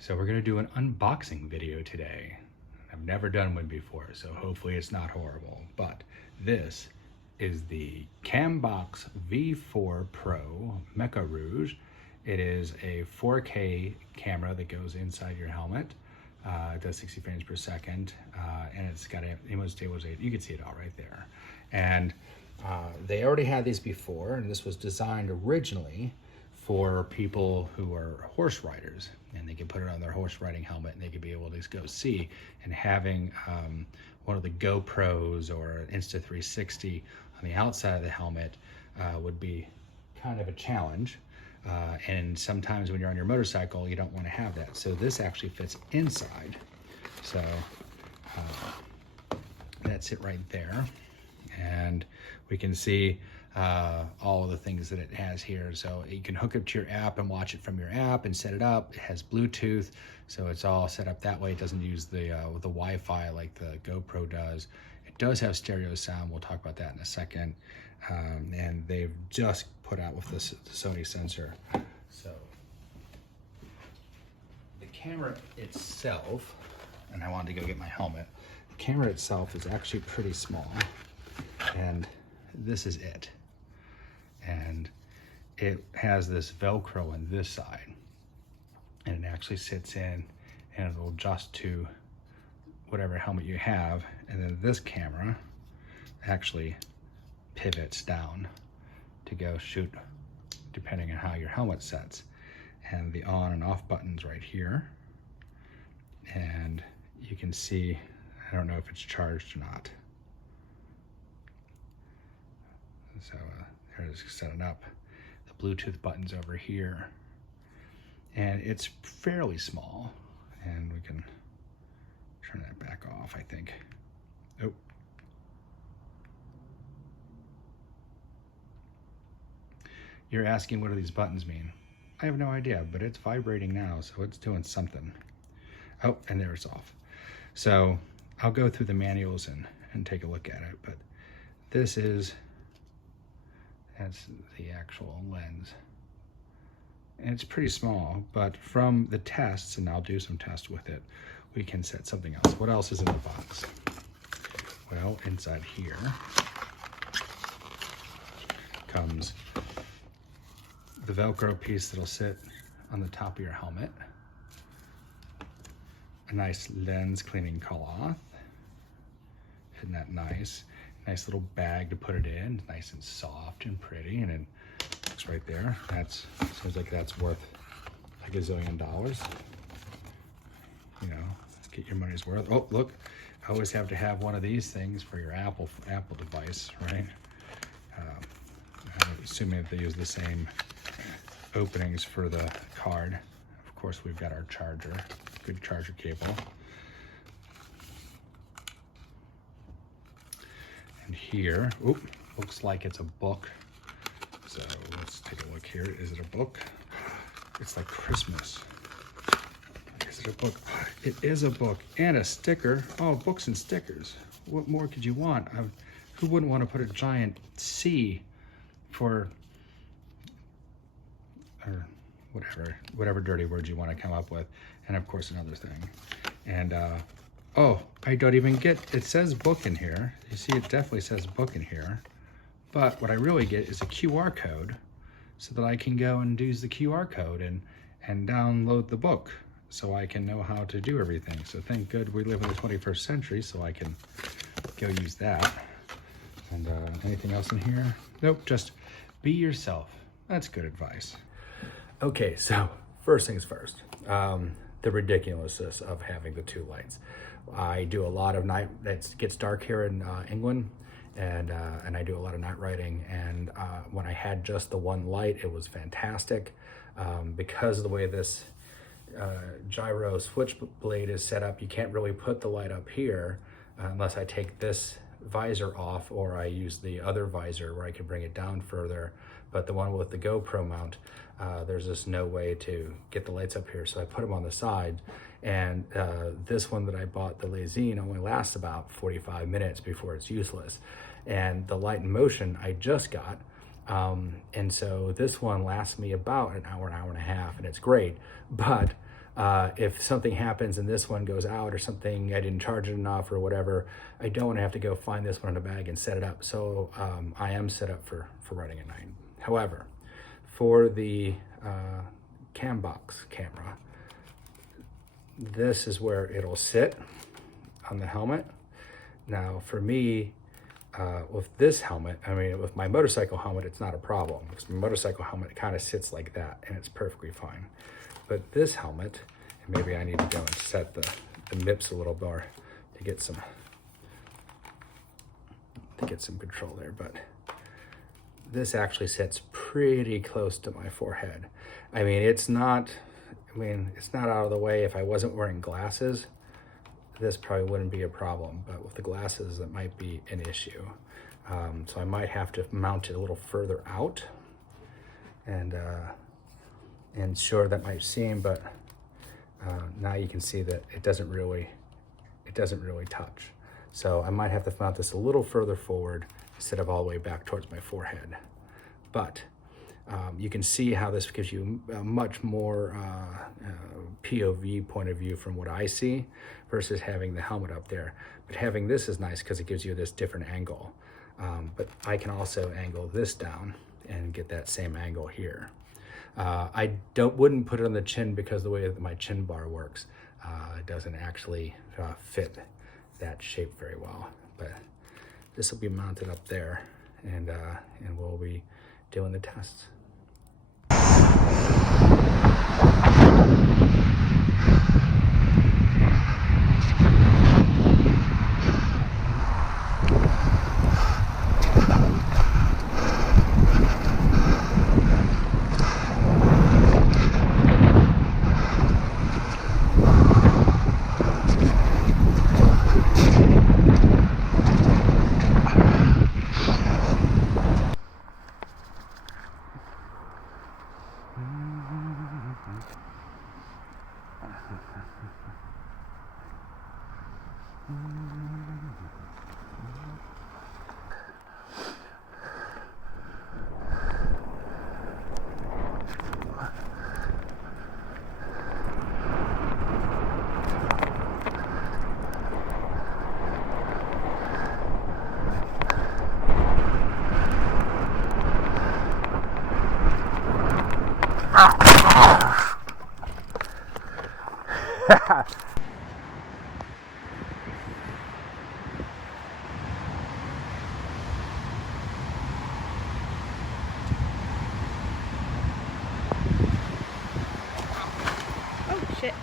So we're gonna do an unboxing video today. I've never done one before, so hopefully it's not horrible. But this is the Cambox V4Pro Mecha Rouge. It is a 4K camera that goes inside your helmet. It does 60 frames per second, and it's got an image stabilization. You can see it all right there. And they already had these before, and this was designed originally for people who are horse riders, and they can put it on their horse riding helmet and they could be able to go see. And having one of the GoPros or an Insta360 on the outside of the helmet would be kind of a challenge. And sometimes when you're on your motorcycle, you don't want to have that. So this actually fits inside. So that's it right there. And we can see all of the things that it has here. So you can hook up to your app and watch it from your app and set it up. It has Bluetooth, so it's all set up that way. It doesn't use the Wi-Fi like the GoPro does. It does have stereo sound. We'll talk about that in a second. And they've just put out with this the Sony sensor. So the camera itself, and I wanted to go get my helmet. The camera itself is actually pretty small, and this is it. And it has this Velcro on this side, and it actually sits in and it'll adjust to whatever helmet you have. And then this camera actually pivots down to go shoot depending on how your helmet sets. And the on and off buttons right here. And you can see, I don't know if it's charged or not. So there's setting up. The Bluetooth button's over here. And it's fairly small. And we can turn that back off, I think. Oh. You're asking what do these buttons mean? I have no idea, but it's vibrating now, so it's doing something. Oh, and there it's off. So I'll go through the manuals and take a look at it, but this is, that's the actual lens. And it's pretty small, but from the tests, and I'll do some tests with it, we can set something else. What else is in the box? Well, inside here comes the Velcro piece that'll sit on the top of your helmet, a nice lens cleaning cloth, isn't that nice? Nice little bag to put it in, nice and soft and pretty, and it looks right there. That's, seems like that's worth a gazillion dollars. You know, get your money's worth. Oh, look, I always have to have one of these things for your Apple device, right? I'm assuming that they use the same openings for the card. Of course, we've got our charger, good charger cable. And here, oop, looks like it's a book. So let's take a look here. Is it a book? It's like Christmas. Is it a book? It is a book and a sticker. Oh, books and stickers. What more could you want? Who wouldn't want to put a giant C for, or whatever dirty words you want to come up with. And of course, another thing. And oh, I don't even get, it says book in here. You see, it definitely says book in here. But what I really get is a QR code so that I can go and use the QR code and download the book so I can know how to do everything. So thank God we live in the 21st century so I can go use that. And anything else in here? Nope, just be yourself. That's good advice. Okay, so first things first, the ridiculousness of having the two lights. I do a lot of night, it gets dark here in England, and I do a lot of night riding, and when I had just the one light, it was fantastic. Because of the way this Giro Switchblade is set up, you can't really put the light up here unless I take this visor off or I use the other visor where I can bring it down further. But the one with the GoPro mount, there's just no way to get the lights up here, so I put them on the side. And this one that I bought, the Lazine, only lasts about 45 minutes before it's useless. And the Light in Motion I just got, and so this one lasts me about an hour and a half, and it's great. But If something happens and this one goes out or something, I didn't charge it enough or whatever, I don't want to have to go find this one in a bag and set it up. So I am set up for riding at night. However, for the Cambox camera, this is where it'll sit on the helmet. Now for me, with this helmet, I mean, with my motorcycle helmet, it's not a problem. Because my motorcycle helmet kind of sits like that and it's perfectly fine. But this helmet, and maybe I need to go and set the MIPS a little more to get some control there, but this actually sits pretty close to my forehead. I mean, it's not out of the way. If I wasn't wearing glasses, this probably wouldn't be a problem, but with the glasses, it might be an issue. So I might have to mount it a little further out and sure, that might seem, but now you can see that it doesn't really touch. So I might have to mount this a little further forward instead of all the way back towards my forehead. But you can see how this gives you a much more POV point of view from what I see versus having the helmet up there. But having this is nice because it gives you this different angle. But I can also angle this down and get that same angle here. I wouldn't put it on the chin because the way that my chin bar works, it doesn't actually fit that shape very well. But this will be mounted up there, and we'll be doing the tests. Oh shit.